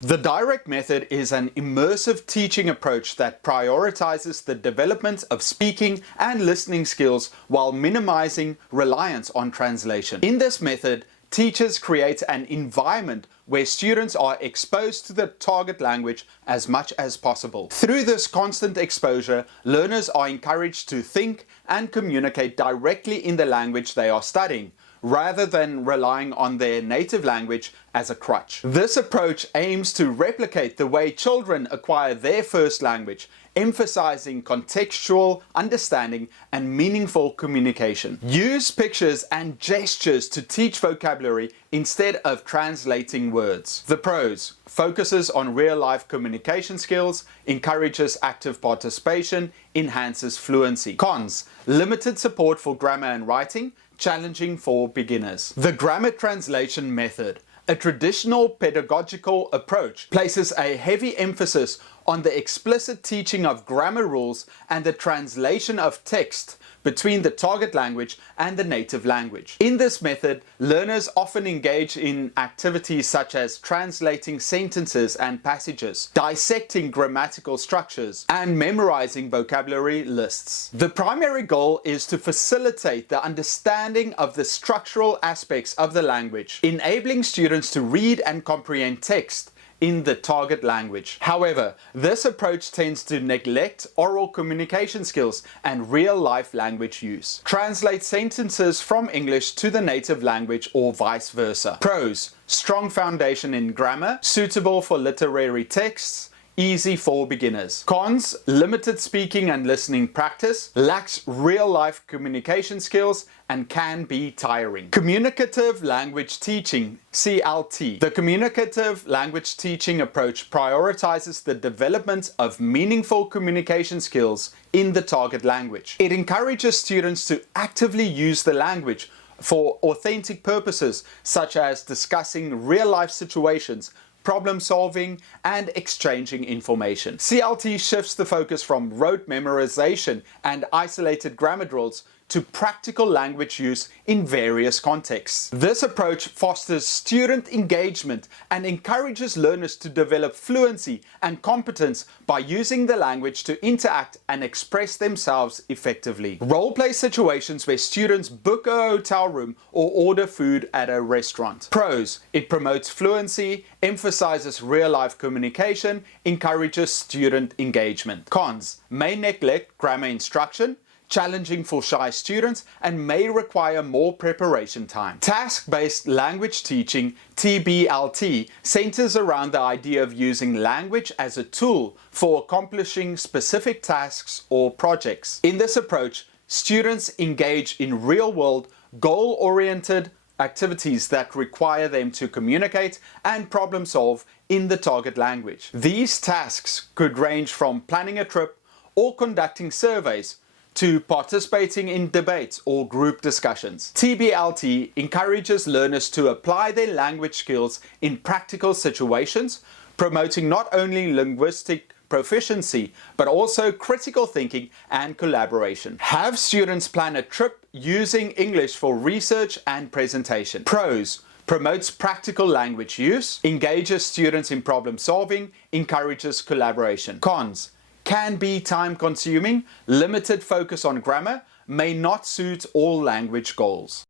The direct method is an immersive teaching approach that prioritizes the development of speaking and listening skills while minimizing reliance on translation. In this method, teachers create an environment where students are exposed to the target language as much as possible. Through this constant exposure, learners are encouraged to think and communicate directly in the language they are studying, rather than relying on their native language as a crutch. This approach aims to replicate the way children acquire their first language, emphasizing contextual understanding and meaningful communication. Use pictures and gestures to teach vocabulary instead of translating words. The pros: focuses on real-life communication skills, encourages active participation, enhances fluency. Cons: limited support for grammar and writing, challenging for beginners. The grammar translation method, a traditional pedagogical approach, places a heavy emphasis on the explicit teaching of grammar rules and the translation of text between the target language and the native language. In this method, learners often engage in activities such as translating sentences and passages, dissecting grammatical structures, and memorizing vocabulary lists. The primary goal is to facilitate the understanding of the structural aspects of the language, enabling students to read and comprehend text in the target language. However, this approach tends to neglect oral communication skills and real-life language use. Translate sentences from English to the native language or vice versa. Pros: strong foundation in grammar, suitable for literary texts, easy for beginners. Cons: limited speaking and listening practice, lacks real-life communication skills, and can be tiring. Communicative language teaching, CLT. The communicative language teaching approach prioritizes the development of meaningful communication skills in the target language. It encourages students to actively use the language for authentic purposes, such as discussing real-life situations, problem solving, and exchanging information. CLT shifts the focus from rote memorization and isolated grammar drills to practical language use in various contexts. This approach fosters student engagement and encourages learners to develop fluency and competence by using the language to interact and express themselves effectively. Role-play situations where students book a hotel room or order food at a restaurant. Pros: it promotes fluency, emphasizes real-life communication, encourages student engagement. Cons: may neglect grammar instruction, challenging for shy students, and may require more preparation time. Task-based language teaching, TBLT, centers around the idea of using language as a tool for accomplishing specific tasks or projects. In this approach, students engage in real-world, goal-oriented activities that require them to communicate and problem solve in the target language. These tasks could range from planning a trip or conducting surveys to participating in debates or group discussions. TBLT encourages learners to apply their language skills in practical situations, promoting not only linguistic proficiency, but also critical thinking and collaboration. Have students plan a trip using English for research and presentation. Pros: promotes practical language use, engages students in problem solving, encourages collaboration. Cons: can be time-consuming, limited focus on grammar, may not suit all language goals.